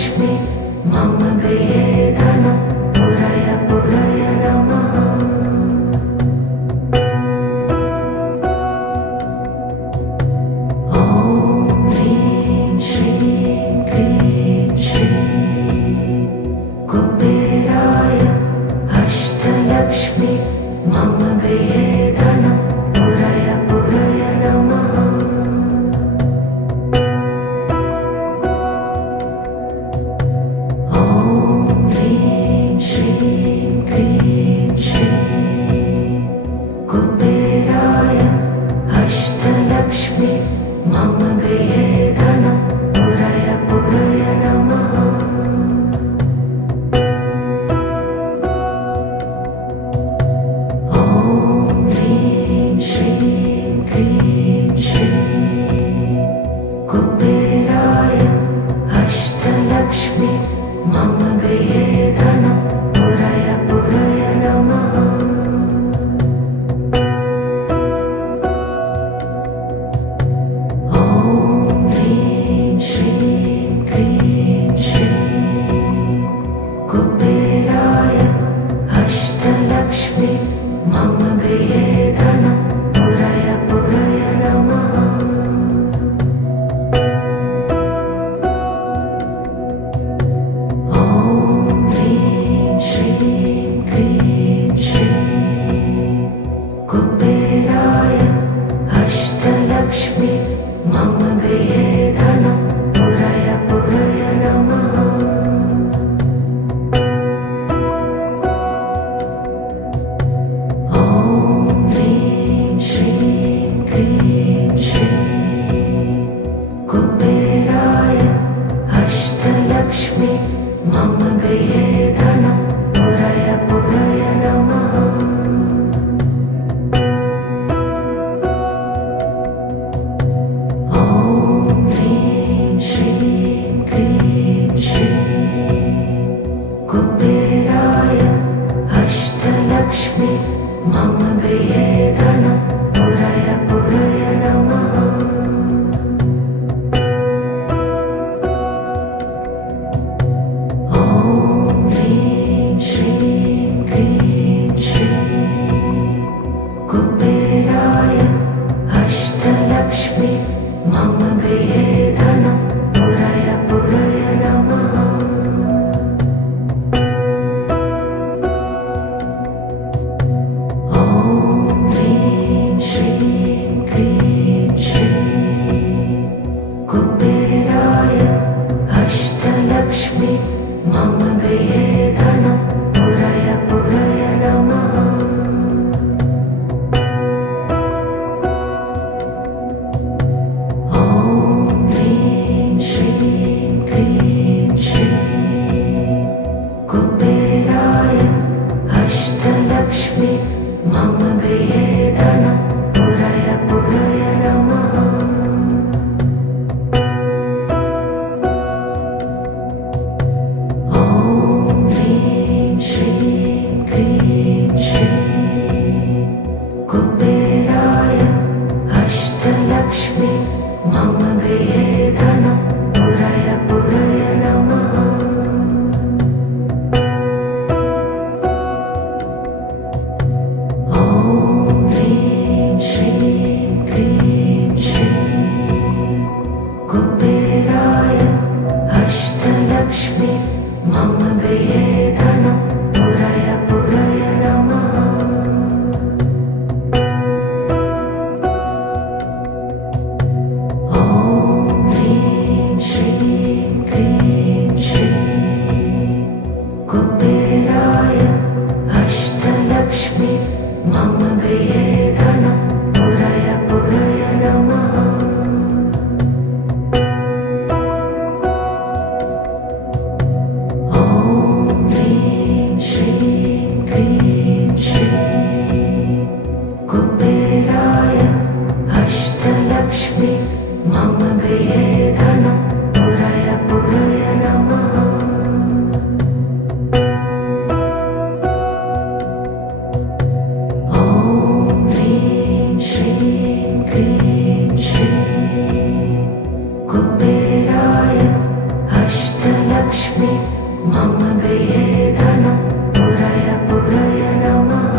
अष्टलक्ष्मी मम गृहे धनं पुरय पुरय नमः। ॐ ह्रीं श्रीं क्रीं श्रीं कुबेराय अष्टलक्ष्मी मम गृहे धनं पुरय पुरय नमः। ॐ ह्रीं श्रीं क्रीं श्रीं कुबेराय अष्टलक्ष्मी मम गृहे धनं पुरय पुरय नमः। ॐ ह्रीं श्रीं क्रीं श्रीं कुबेराय अष्टलक्ष्मी मम गृहे धनं पुरय पुरय नमः। ॐ ह्रीं श्रीं क्रीं श्रीं कुबेराय अष्टलक्ष्मी मम गृहे धनं पुरय पुरय नमः। ॐ ह्रीं श्रीं क्रीं श्रीं कुबेराय अष्टलक्ष्मी मम गृहे धनं पुरय पुरय नमः। ॐ ह्रीं श्रीं क्रीं श्रीं कुबेराय अष्टलक्ष्मी मम गृहे धनं पुरय पुरय नमः। ॐ ह्रीं श्रीं क्रीं श्रीं कुबेराय अष्टलक्ष्मी मम गृहे धनं पुरय पुरय नमः। ॐ ह्रीं श्रीं क्रीं श्रीं कुबेराय अष्टलक्ष्मी मम गृहे धनं पुरय पुरय नमः। ॐ ह्रीं श्रीं क्रीं श्रीं कुबेराय अष्टलक्ष्मी मम गृहे धनं पुरय पुरय नमः। ॐ ह्रीं श्रीं क्रीं श्रीं कुबेराय अष्टलक्ष्मी मम गृहे धनं पुरय पुरय नमः। ॐ ह्रीं श्रीं क्रीं श्रीं कुबेराय अष्टलक्ष्मी मम गृहे धनं पुरय पुरय नमः। ॐ ह्रीं श्रीं क्रीं श्रीं कुबेराय अष्टलक्ष्मी मम गृहे धनं पुरय पुरय नमः। ॐ ह्रीं श्रीं क्रीं श्रीं कुबेराय अष्टलक्ष्मी मम गृहे धनं पुरय पुरय नमः। ॐ मम गृहे धनं पुरय पुरय नमः।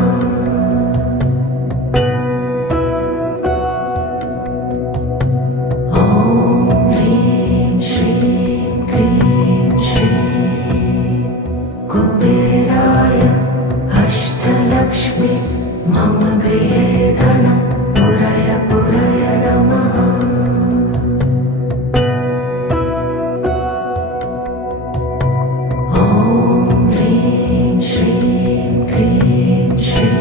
ॐ ह्रीं श्रीं क्रीं श्रीं कुबेराय अष्टलक्ष्मी मम गृहे धनं पुरय पुरय नमः। ॐ ह्रीं श्रीं क्रीं श्रीं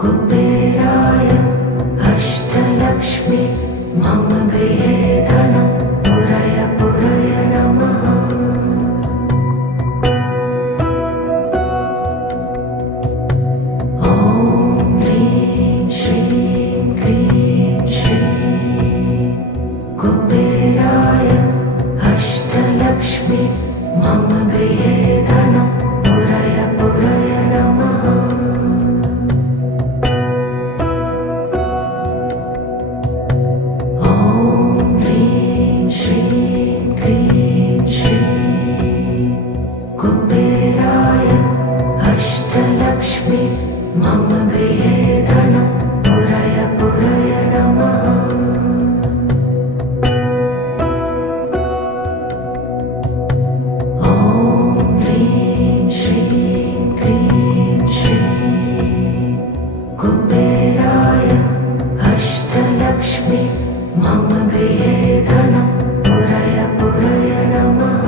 कुबेराय अष्टलक्ष्मी मम गृहे धनं पुरय पुरय नमः। ॐ ह्रीं श्रीं क्रीं श्रीं कुबेराय अष्टलक्ष्मी मम गृहे धनं पुरय पुरय नमः। ॐ ह्रीं श्रीं क्रीं श्रीं कुबेराय अष्टलक्ष्मी मम गृहे धनं पुरय पुरय नमः। ॐ ह्रीं श्रीं क्रीं श्रीं कुबेराय अष्टलक्ष्मी मम गृहे धनं पुरय पुरय नमः।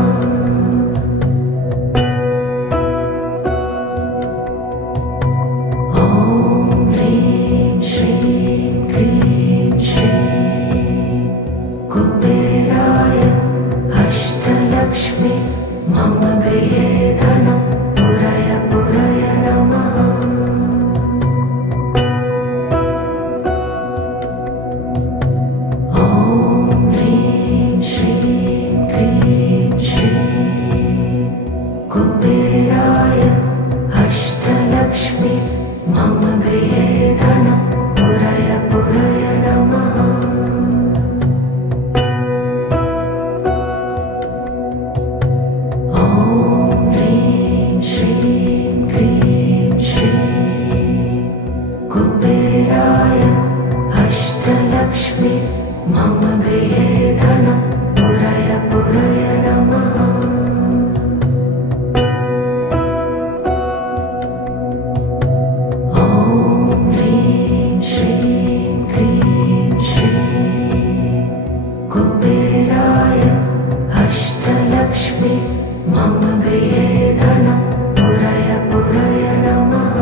ॐ ह्रीं श्रीं क्रीं श्रीं कुबेराय अष्टलक्ष्मी मम गृहे धनं पुरय पुरय नमः। ॐ ह्रीं श्रीं क्रीं श्रीं कुबेराय अष्टलक्ष्मी मम गृहे धनं पुरय पुरय नमः। ॐ ह्रीं श्रीं क्रीं श्रीं कुबेराय अष्टलक्ष्मी मम गृहे धनं पुरय पुरय नमः। ॐ ह्रीं श्रीं क्रीं श्रीं कुबेराय अष्टलक्ष्मी मम गृहे धनं पुरय पुरय नमः।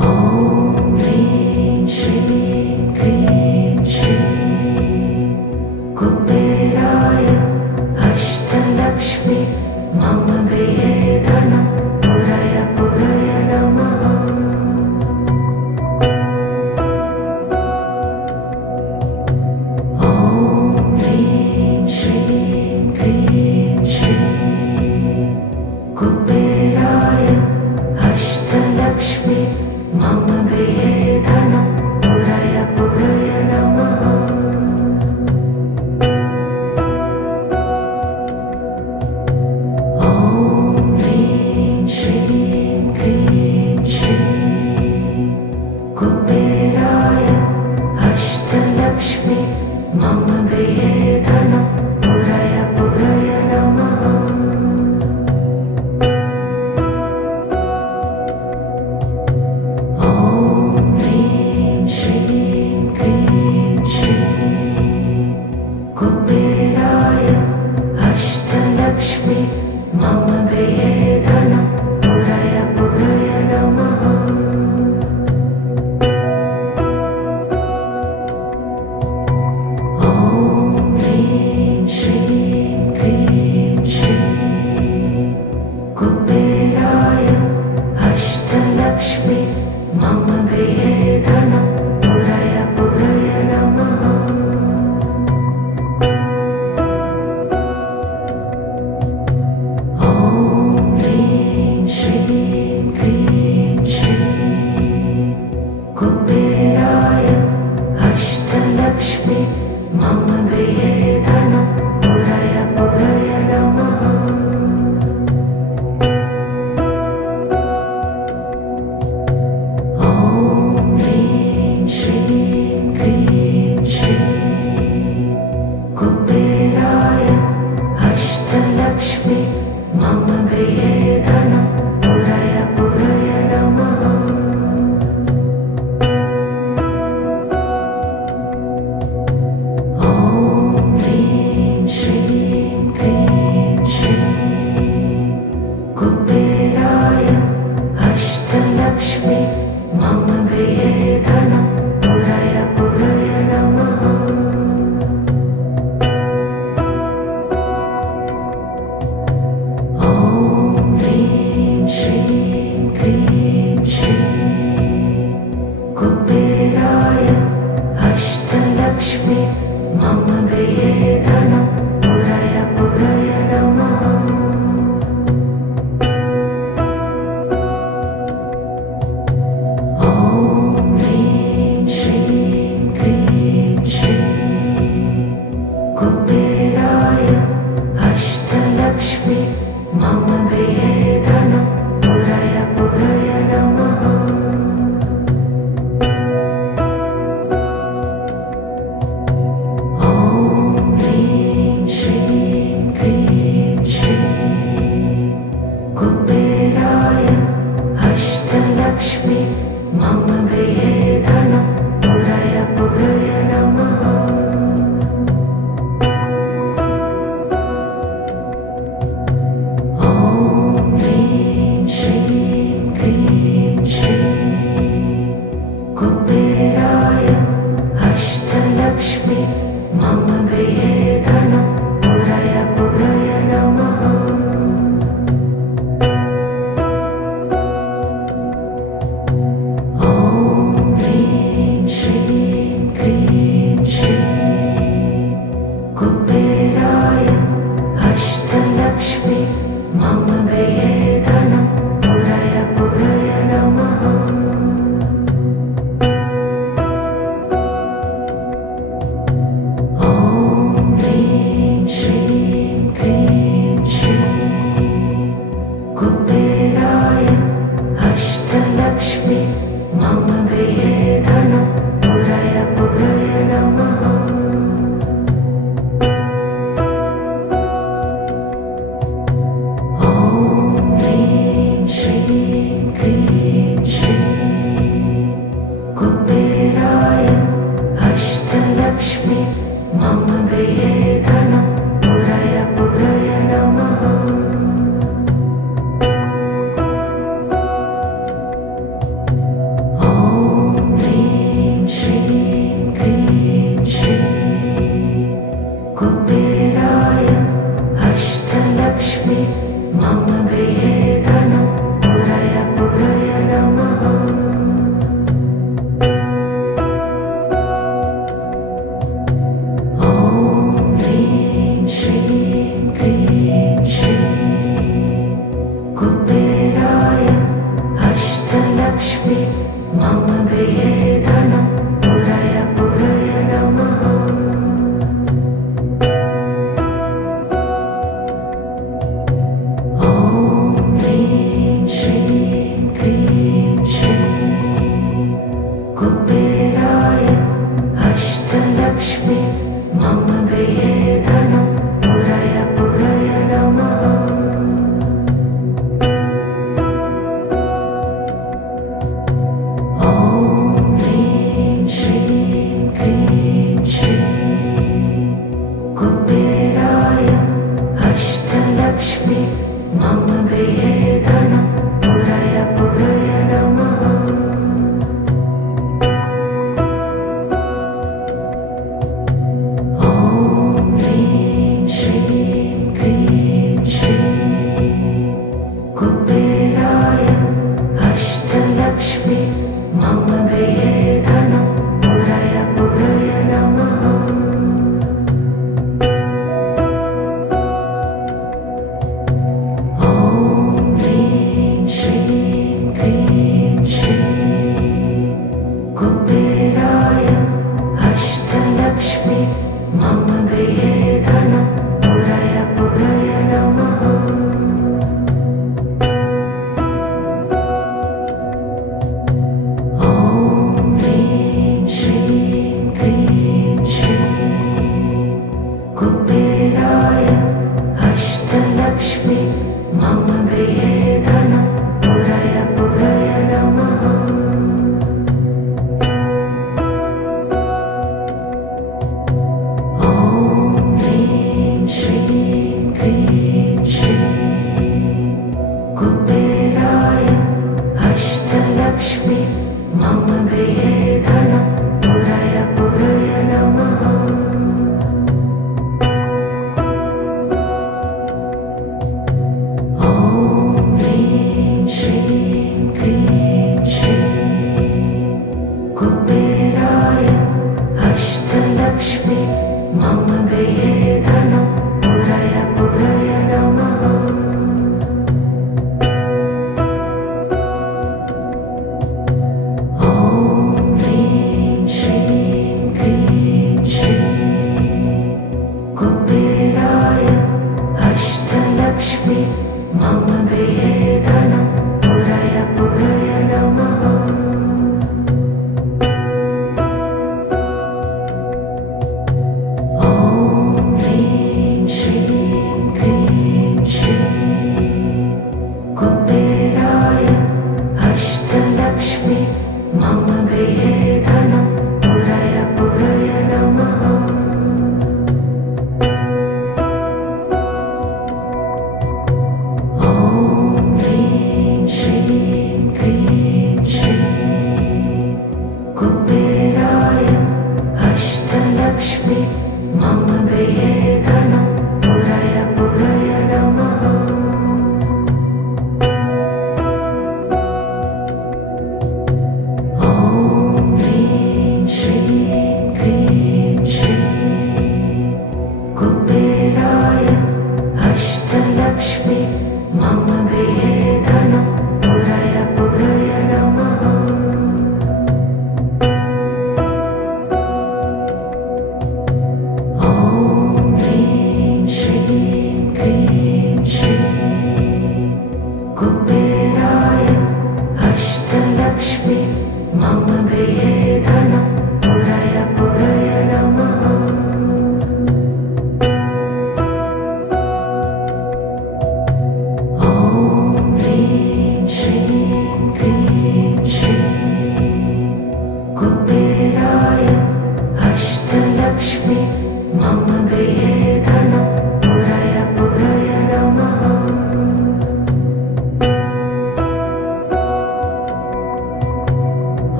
ॐ ह्रीं श्रीं क्रीं श्रीं कुबेराय अष्टलक्ष्मी मम गृहे धनं पुरय पुरय नमः। ॐ ह्रीं श्रीं क्रीं श्रीं कुबेराय अष्टलक्ष्मी मम गृहे धनं पुरय पुरय नमः। ॐ ह्रीं श्रीं क्रीं श्रीं कुबेराय अष्टलक्ष्मी मम गृहे धनं पुरय पुरय नमः। ॐ ह्रीं श्रीं क्रीं श्रीं कुबेराय अष्टलक्ष्मी मम गृहे धनं पुरय पुरय नमः। ॐ ह्रीं श्रीं क्रीं श्रीं कुबेराय अष्टलक्ष्मी मम गृहे धनं पुरय पुरय नमः। ॐ ह्रीं श्रीं क्रीं श्रीं कुबेराय अष्टलक्ष्मी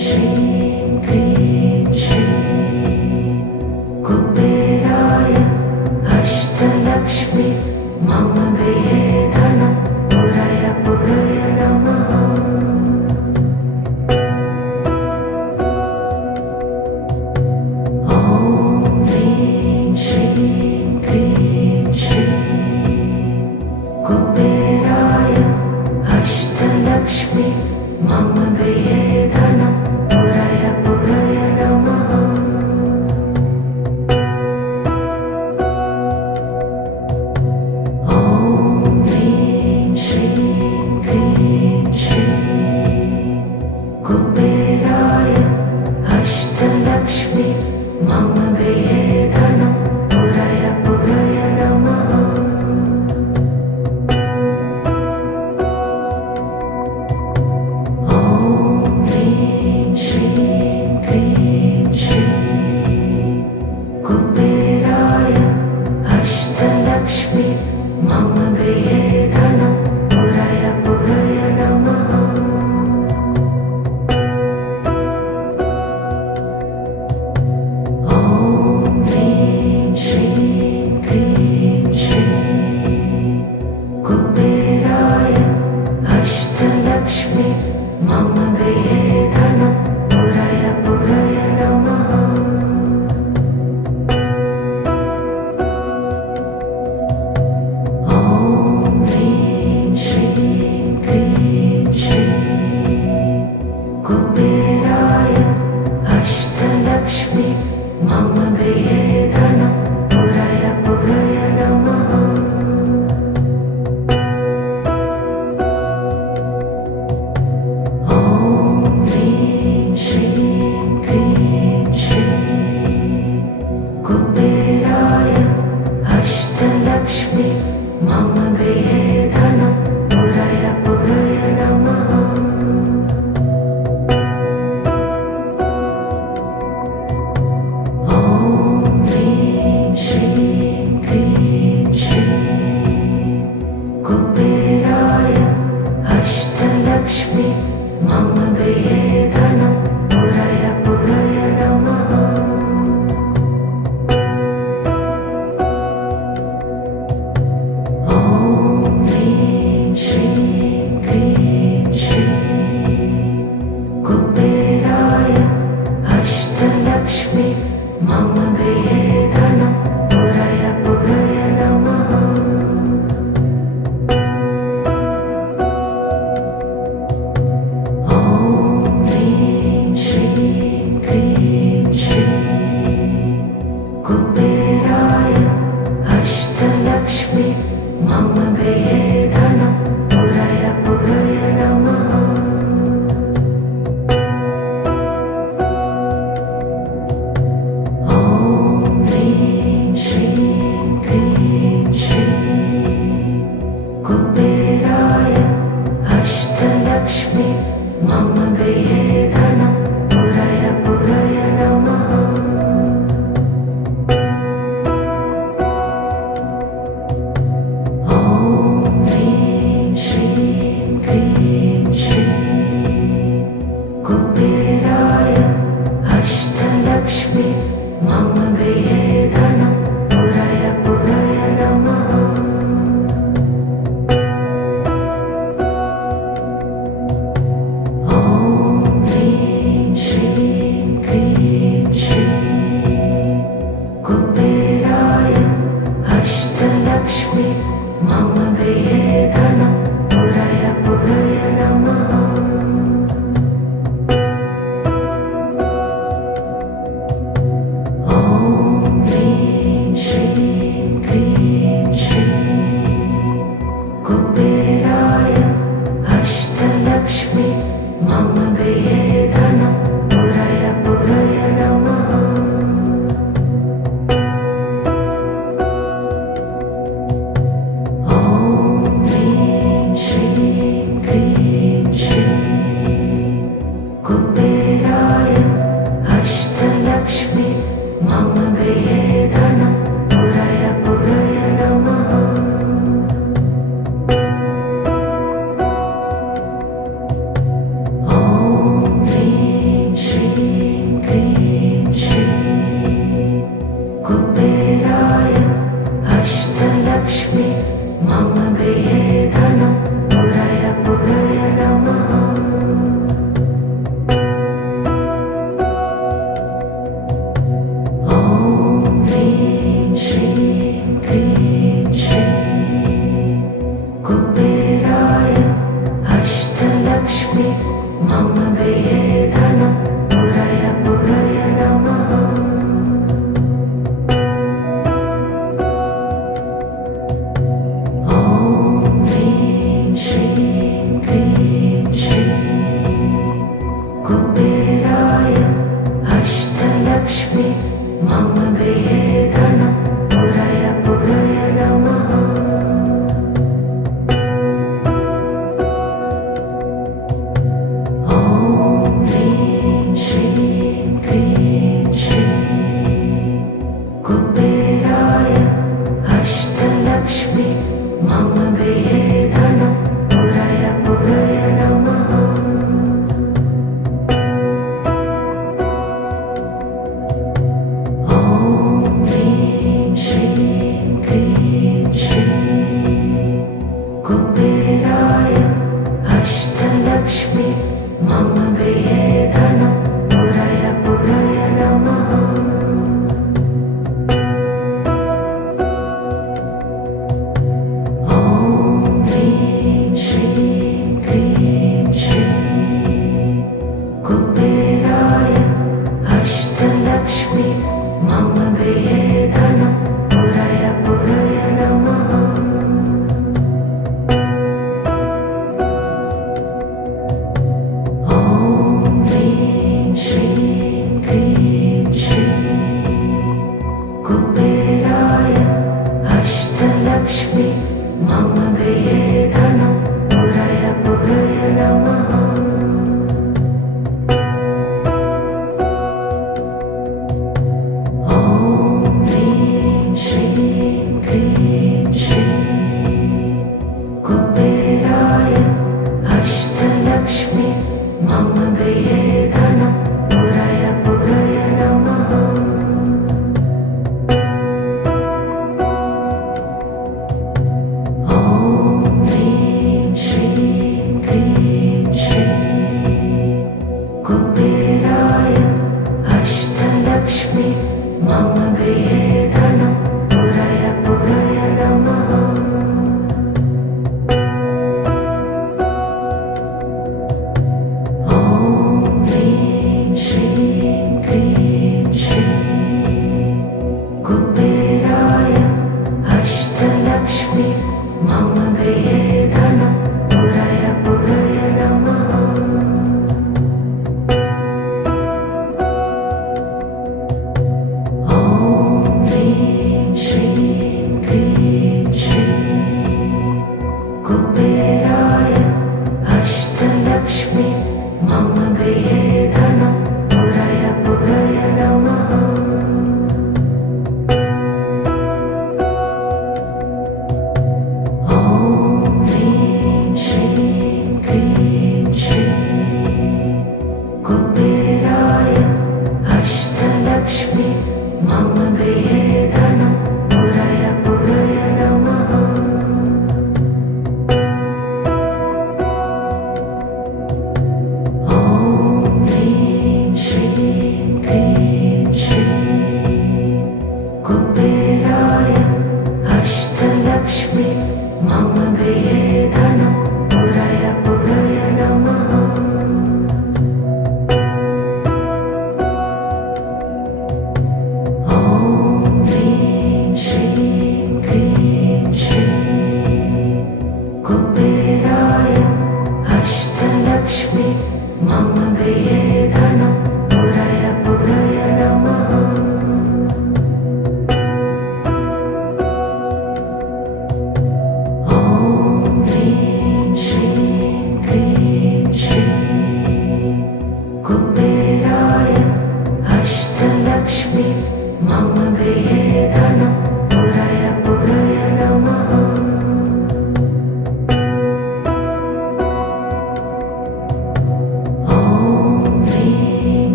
श्रीं क्रीं श्रीं कुबेराय अष्टलक्ष्मी मम गृहे धनं पुरय पुरय नमः। ॐ ह्रीं श्रीं क्रीं श्रीं कुबेराय अष्टलक्ष्मी मम गृहे धनं